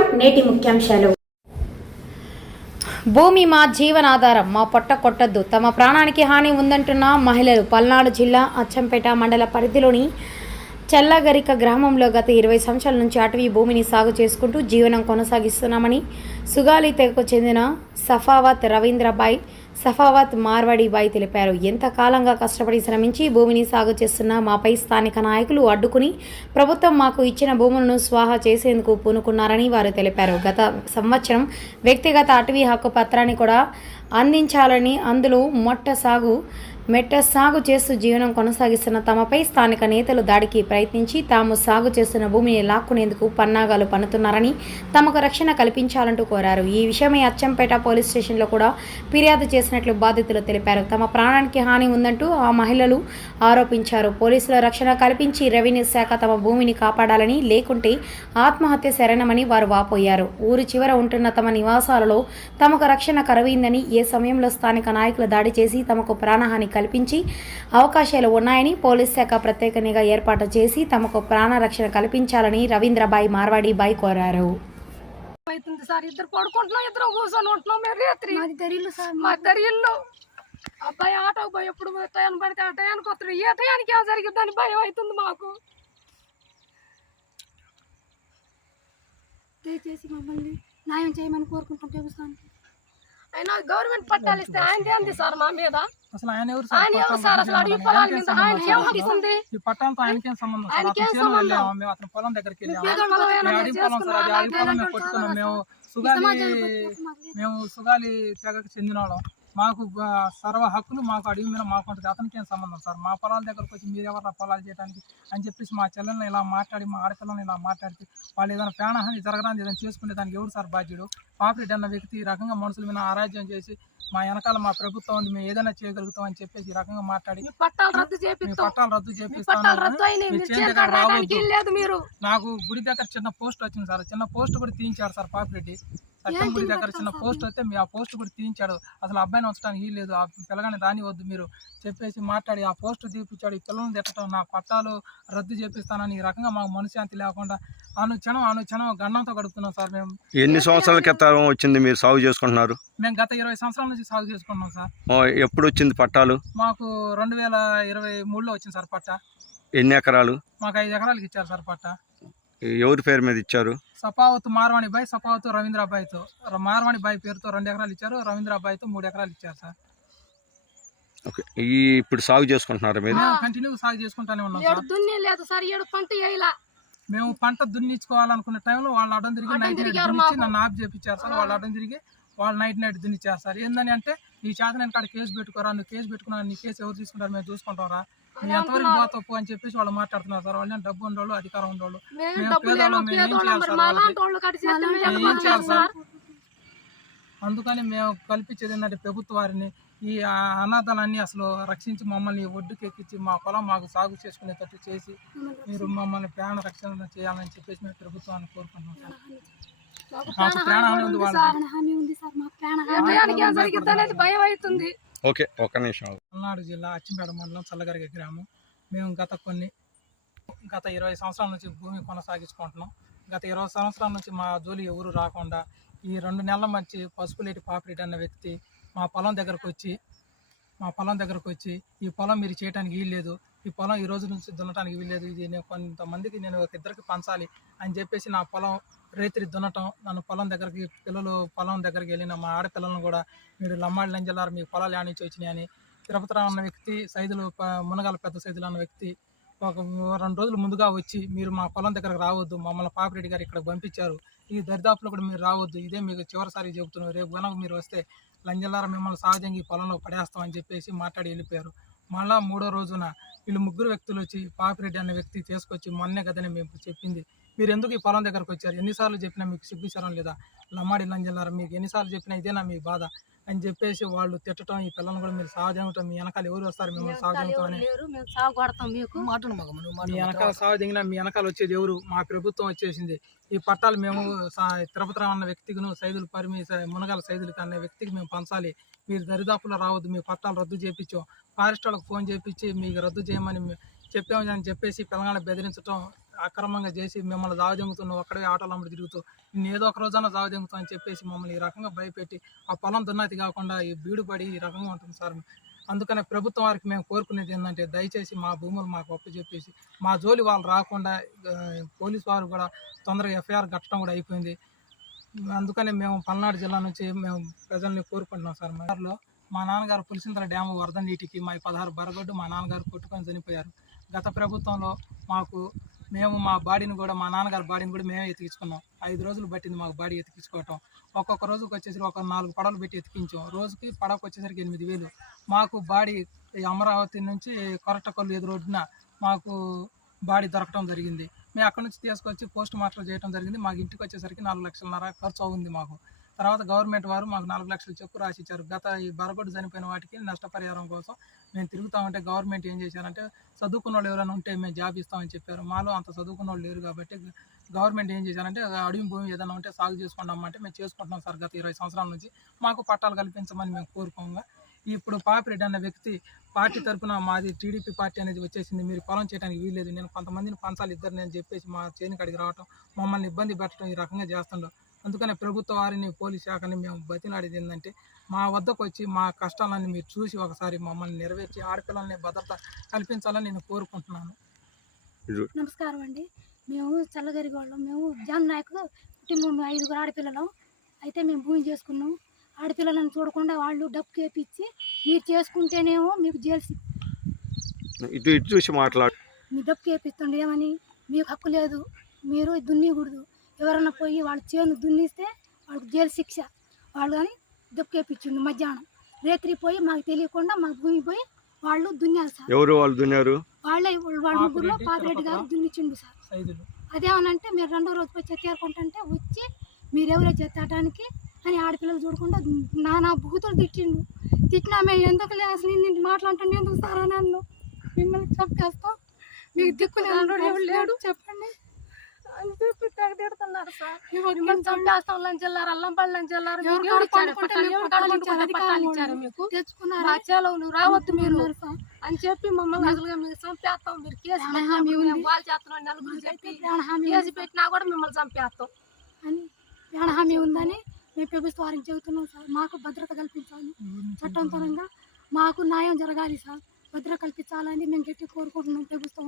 నమస్కారం. నేటి ముఖ్యాంశాలు. భూమి మా జీవనాధారం, మా పొట్ట కొట్టద్దు, తమ ప్రాణానికి హాని ఉందంటున్న మహిళలు. పల్నాడు జిల్లా అచ్చంపేట మండల పరిధిలోని చల్లగరిక గ్రామంలో గత 20 సంవత్సరాల నుంచి అటవీ భూమిని సాగు చేసుకుంటూ జీవనం కొనసాగిస్తున్నామని సుగాలి తెగకు చెందిన సఫావత్ రవీంద్రబాయ్, సఫావత్ మార్వాడిబాయ్ తెలిపారు. ఎంతకాలంగా కష్టపడి శ్రమించి భూమిని సాగు చేస్తున్న మాపై స్థానిక నాయకులు అడ్డుకుని ప్రభుత్వం మాకు ఇచ్చిన భూములను స్వాహా చేసేందుకు పూనుకున్నారని వారు తెలిపారు. గత సంవత్సరం వ్యక్తిగత అటవీ హక్కు పత్రాన్ని కూడా అందించాలని, అందులో మెట్ట సాగు చేస్తూ జీవనం కొనసాగిస్తున్న తమపై స్థానిక నేతలు దాడికి ప్రయత్నించి తాము సాగు చేస్తున్న భూమిని లాక్కునేందుకు పన్నాగాలు పన్నుతున్నారని, తమకు రక్షణ కల్పించాలంటూ కోరారు. ఈ విషయమై అచ్చంపేట పోలీస్ స్టేషన్లో కూడా ఫిర్యాదు చేసినట్లు బాధితులు తెలిపారు. తమ ప్రాణానికి హాని ఉందంటూ ఆ మహిళలు ఆరోపించారు. పోలీసుల రక్షణ కల్పించి రెవెన్యూ శాఖ తమ భూమిని కాపాడాలని, లేకుంటే ఆత్మహత్య శరణమని వారు వాపోయారు. ఊరి చివర ఉంటున్న తమ నివాసాలలో తమకు రక్షణ కరువైందని, ఏ సమయంలో స్థానిక నాయకులు దాడి చేసి తమకు ప్రాణహాని కల్పించి అవకాశాలు ఉన్నాయని పోలీస్ శాఖ ప్రత్యేక నిఘా ఏర్పాటు చేసి తమకు ప్రాణ రక్షణ కల్పించాలని రవీంద్రబాయ్ మార్వాడిబాయ్ కోరారు. ఇద్దరు పడుకుంటున్నాం, ఇద్దరు కూర్చొని ఉంటున్నాం. మేము రాత్రి మా దరిల్లు అబ్బాయి ఆటోకి పోయి ఎప్పుడు టయాన్ని పడితే ఆ టయానికి వస్తాడు. ఏ టయానికి ఏం జరిగిద్దని భయం అవుతుంది మాకు. దయచేసి మమ్మల్ని న్యాయం చేయమని కోరుకుంటాం. ప్రభుత్వానికి అయినా గవర్నమెంట్ పట్టాలు ఇస్తే ఆయన ఏంది సార్ మా మీద? అసలు ఆయన ఎవరు సార్? అసలు అడవి పొలాల మీద ఆయన ఏం హక్కిస్తుంది? ఈ పట్టాలతో ఆయనకేం సంబంధం సార్? మేము అతని పొలం దగ్గరికి వెళ్ళాము. అడవి పొలం సార్, అది అడవి పొలం మేము కొట్టుకున్నాం. మేము సుగాలి తెగకు చెందిన వాళ్ళం. మాకు సర్వ హక్కులు మాకు అడవి మీద మాకు ఉంటుంది. అతనికి ఏం సంబంధం సార్? మా పొలాల దగ్గరకు వచ్చి మీరెవరు పొలాలు చేయడానికి అని చెప్పేసి మా చెల్లెల్ని ఇలా మాట్లాడి, మా ఆడపిల్లల్ని ఇలా మాట్లాడితే వాళ్ళు ఏదైనా ప్రాణహాని జరగడానికి ఏదైనా చేసుకునే దానికి ఎవరు సార్ బాధ్యుడు? పాపిరెడ్డి అన్న వ్యక్తి ఈ రకంగా మనుషుల మీద ఆరాధ్యం చేసి మా వెనకాల మా ప్రభుత్వం ఉంది, మేము ఏదైనా చేయగలుగుతాం అని చెప్పేసి ఈ రకంగా మాట్లాడి పట్టాలు రద్దు చేపిస్తాను. నాకు గుడి దగ్గర చిన్న పోస్ట్ వచ్చింది సార్. చిన్న పోస్ట్ కూడా తీయించాడు సార్ పాపిరెడ్డి. సత్యం గుడి దగ్గర చిన్న పోస్ట్ వస్తే ఆ పోస్ట్ కూడా తీయించాడు. అసలు అబ్బాయిని ఉంచడానికి లేదు, ఆ పిల్లగాని రాని వద్దు మీరు చెప్పేసి మాట్లాడి ఆ పోస్ట్ తీపించాడు. ఈ పిల్లల్ని తిట్టడం, నా పట్టాలు రద్దు చేపిస్తానని ఈ రకంగా మాకు మనశ్శాంతి లేకుండా అనుక్షణం గండంతో గడుపుతున్నాం సార్. మేము ఎన్ని సంవత్సరాల క్రితం వచ్చింది మీరు సాగు చేసుకుంటున్నారు? మేము గత 20 సంవత్సరాల నుంచి సాగు చేసుకుంటున్నాం సార్. ఎప్పుడు వచ్చింది పట్టాలు? మాకు 2023లో వచ్చింది సార్ పట్టా. ఎన్ని ఎకరాలు? మాకు 5 ఎకరాలకు ఇచ్చారు సార్ పట్టా. ఎవరి పేరు మీద ఇచ్చారు? సఫావత్ మార్వాడిబాయ్, సఫావత్ రవీంద్రబాయ్తో. మార్వాడిబాయ్ పేరుతో 2 ఎకరాలు ఇచ్చారు, రవీంద్రబాయ్తో 3 ఎకరాలు ఇచ్చారు సార్. ఓకే, ఇప్పుడు సాగు చేసుకుంటున్నారు మీరు? కంటిన్యూ సాగు చేసుకుంటానే ఉన్నాం సార్. లేదు సార్, పంట వేయలా. మేము పంట దున్నించుకోవాలనుకున్న టైంలో వాళ్ళు అడ్డం తిరిగి నన్ను ఆఫ్ చేపించారు సార్. వాళ్ళు అడ్డం తిరిగి వాళ్ళు నైట్ దున్నిచ్చారు సార్. ఏందని అంటే, నీ చేత నేను కాడ కేసు పెట్టుకోరా, నువ్వు కేసు పెట్టుకున్నా, నీ కేసు ఎవరు తీసుకుంటారు, మేము చూసుకుంటారా, నువ్వు ఎంతవరకు పోతావు అని చెప్పేసి వాళ్ళు మాట్లాడుతున్నారు సార్. వాళ్ళు డబ్బు ఉండేవాళ్ళు, అధికారం ఉండేవాళ్ళు. మేము పేదవాళ్ళు, మేము ఏం చేయాలి సార్? అందుకని మేము కల్పించేది ఏంటంటే, ప్రభుత్వ వారిని ఈ అనాథాలన్నీ అసలు రక్షించి మమ్మల్ని ఒడ్డుకి ఎక్కించి మా పొలం మాకు సాగు చేసుకునేటట్టు చేసి మీరు మమ్మల్ని ప్రాణ రక్షణ చేయాలని చెప్పేసి మేము ప్రభుత్వాన్ని కోరుకుంటున్నాం సార్. మాకు ప్రాణహాని ఉంది, భయం అవుతుంది. ఓకే, ఒక్క నిమిషం. పల్నాడు జిల్లా అచ్చంపేట మండలం చల్లగరిక గ్రామం. మేము గత 20 సంవత్సరాల నుంచి భూమి కొనసాగించుకుంటున్నాం. గత 20 సంవత్సరాల నుంచి మా జోలి ఎవరు రాకుండా ఈ 2 నెలల మంచి పసుపులేటి పాపిరెడ్డి అన్న వ్యక్తి మా పొలం దగ్గరకు వచ్చి ఈ పొలం మీరు చేయడానికి వీల్లేదు, ఈ పొలం ఈ రోజు నుంచి దున్నటానికి వీల్లేదు, ఇది నేను కొంతమందికి నేను ఇద్దరికి పంచాలి అని చెప్పేసి నా పొలం రైతులు దున్నటం, నన్ను పొలం దగ్గరికి పొలం దగ్గరికి వెళ్ళిన మా ఆడపిల్లలను కూడా మీరు లమ్మాడి లంజలారు మీ పొలాలు యానించి వచ్చినాయి అని తిరుపతిరావు అన్న వ్యక్తి, సైదులు మునగాల పెద్ద సైదులు అన్న వ్యక్తి ఒక 2 రోజులు ముందుగా వచ్చి మీరు మా పొలం దగ్గరకు రావద్దు, మమ్మల్ని పాపిరెడ్డి గారు ఇక్కడ పంపించారు, ఈ దరిదాపులో కూడా మీరు రావద్దు, ఇదే మీకు చివరిసారి చెబుతున్నారు, రేపు కనుక మీరు వస్తే లంజలారా మిమ్మల్ని సహజంగా ఈ పొలంలో పడేస్తాం అని చెప్పేసి మాట్లాడి వెళ్ళిపోయారు. మళ్ళా 3వ రోజున వీళ్ళు 3 వ్యక్తులు వచ్చి పాపిరెడ్డి అనే వ్యక్తి తీసుకొచ్చి మొన్నే కదని మేము చెప్పింది, మీరు ఎందుకు ఈ పొలం దగ్గరకు వచ్చారు, ఎన్నిసార్లు చెప్పినా మీకు సిగ్గుచరం లేదా, లమ్మాడి లంజలారా మీకు ఎన్నిసార్లు చెప్పినా ఇదేనా మీ బాధ అని చెప్పేసి వాళ్ళు తిట్టడం, ఈ పిల్లలను కూడా మీరు సాగుతాం, మీ వెనకాల ఎవరు వస్తారు మిమ్మల్ని సాగుతాం అని, మీ వెనకాల సాగుదిగినా మీ వెనకాల వచ్చేది ఎవరు, మా ప్రభుత్వం వచ్చేసింది, ఈ పట్టాలు మేము తిరుపతిరావు అన్న వ్యక్తికి, సైదులు మునగాల సైదులకి అనే వ్యక్తికి మేము పంచాలి, మీరు దరిదాపులో రావద్దు, మీ పట్టాలు రద్దు చేయించాం, ఫారెస్ట్ వాళ్ళకి ఫోన్ చేయించి మీకు రద్దు చేయమని చెప్పామని చెప్పేసి పిల్లగాళ్ళని బెదిరించడం, అక్రమంగా చేసి మిమ్మల్ని దావదెంగుతున్నావు, ఒక్కడే ఆటోలు అమ్మడి తిరుగుతూ నేను ఏదో ఒక రోజన్నా దావదెంగుతాం అని చెప్పేసి మమ్మల్ని ఈ రకంగా భయపెట్టి ఆ పొలం దున్నతి కాకుండా ఈ బీడు పడి ఈ రకంగా ఉంటుంది సార్. అందుకనే ప్రభుత్వం వారికి మేము కోరుకునేది ఏంటంటే దయచేసి మా భూములు మాకు అప్పచెప్పేసి మా జోలి వాళ్ళు రాకుండా పోలీసు వారు కూడా తొందరగా ఎఫ్ఐఆర్ కట్టడం కూడా అయిపోయింది. అందుకనే మేము పల్నాడు జిల్లా నుంచి మేము ప్రజల్ని కోరుకుంటున్నాం సార్. మరిలో మా నాన్నగారు పులిసింతల డ్యాము వరద నీటికి మా 16 బరగొడ్డు మా నాన్నగారు కొట్టుకొని చనిపోయారు. గత ప్రభుత్వంలో మేము మా బాడీని కూడా మా నాన్నగారి బాడీని కూడా మేమే ఎత్తికించుకున్నాం. 5 రోజులు పట్టింది మాకు బాడీ ఎత్తికించుకోవటం. ఒక్కొక్క రోజుకి వచ్చేసరికి ఒక 4 పడవలు పెట్టి ఎత్తికించాం. రోజుకి పడవకు వచ్చేసరికి 8,000. మాకు బాడీ అమరావతి నుంచి కొరటకొల్లు ఎదురొడ్డున మాకు బాడీ దొరకడం జరిగింది. మేము అక్కడ నుంచి తీసుకొచ్చి పోస్ట్ మార్టం చేయడం జరిగింది. మాకు ఇంటికి వచ్చేసరికి 4,00,000 ఖర్చు అవుంది మాకు. తర్వాత గవర్నమెంట్ వారు మాకు 4 లక్షల చెక్కు రాసిచ్చారు. గత ఈ బరగొడ్డు చనిపోయిన వాటికి నష్టపరిహారం కోసం మేము తిరుగుతామంటే గవర్నమెంట్ ఏం చేశారంటే చదువుకున్న వాళ్ళు ఎవరైనా ఉంటే మేము జాబ్ ఇస్తామని చెప్పారు. మాలో అంత చదువుకున్న వాళ్ళు లేరు కాబట్టి గవర్నమెంట్ ఏం చేశారంటే అడవి భూమి ఏదైనా ఉంటే సాగు చేసుకుంటామంటే మేము చేసుకుంటున్నాం సార్. గత 20 సంవత్సరాల నుంచి మాకు పట్టాలు కల్పించమని మేము కోరుకోగా ఇప్పుడు పాపిరెడ్డి అన్న వ్యక్తి పార్టీ తరఫున మాది టీడీపీ పార్టీ అనేది వచ్చేసింది, మీరు పొలం చేయడానికి వీల్లేదు, నేను కొంతమందిని పంచాలి ఇద్దరు నేను చెప్పేసి మా చేను కాడికి రావటం, మమ్మల్ని ఇబ్బంది పెట్టడం ఈ రకంగా చేస్తుండవు. అందుకనే ప్రభుత్వ వారిని పోలీస్ శాఖని మేము బతిలాడేది ఏంటంటే మా వద్దకు వచ్చి మా కష్టాలన్నీ మీరు చూసి ఒకసారి మమ్మల్ని నెరవేర్చి ఆడపిల్లల్ని భద్రత కల్పించాలని నేను కోరుకుంటున్నాను. నమస్కారం అండి. మేము చల్లగరిగి వాళ్ళం. మేము జాన్ నాయక్ కుటుంబం 5 ఆడపిల్లలం. అయితే మేము భూమి చేసుకున్నాం. ఆడపిల్లలను చూడకుండా వాళ్ళు డబ్బు కేపిచ్చి మీరు చేసుకుంటేనేమో మీకు జైలు ఇటు చూసి మాట్లాడు. మీ డబ్బు కేపిస్తుండే ఏమని మీకు హక్కు లేదు, మీరు దున్నికూడదు, ఎవరన్నా పోయి వాళ్ళు చేను దున్నిస్తే వాళ్ళకి జైలు శిక్ష వాళ్ళు కానీ డబ్బు కేపించిండు. మధ్యాహ్నం రేత్రి పోయి మాకు తెలియకుండా మా భూమి పోయి వాళ్ళు దున్నారు సార్. ఎవరు వాళ్ళు దున్నారు? వాళ్ళ ముగ్గురులో పాపిరెడ్డి గారు దున్నిచ్చిండు సార్. అదేమనంటే మీరు 2వ రోజు పోయి చెత్త ఏరుకుంటుంటే వచ్చి మీరెవరో చెత్తటానికి అని ఆడపిల్లలు చూడకుండా నానా బూతులు తిట్టినా మేము ఎందుకు అసలు నేను మాట్లాడుతుంటే ఎందుకు సారా నన్ను మిమ్మల్ని చంపేస్తాం, మీకు దిక్కు లేడు చెప్పండి అని చెప్పి తిడుతున్నారు సార్. మిమ్మల్ని చంపేస్తాం లంచెల్లారు, అల్లంపల్లి లంచెల్లారు, తెచ్చుకున్నారు ఆ చేలో నువ్వు రావద్దు మీరు అని చెప్పి మమ్మల్ని అసలుగా మీరు చంపేస్తాం, మీరు కేసు వాళ్ళు చేస్తున్నాం నలుగురు చెప్పి కేసు పెట్టినా కూడా మిమ్మల్ని చంపేస్తాం అని ప్రాణహామీ ఉందని మేము ప్రభుత్వ వారికి చెబుతున్నాం సార్. మాకు భద్రత కల్పించాలి, చట్టం పరంగా మాకు న్యాయం జరగాలి సార్, భద్రత కల్పించాలని మేము గట్టి కోరుకుంటున్నాం ప్రభుత్వం.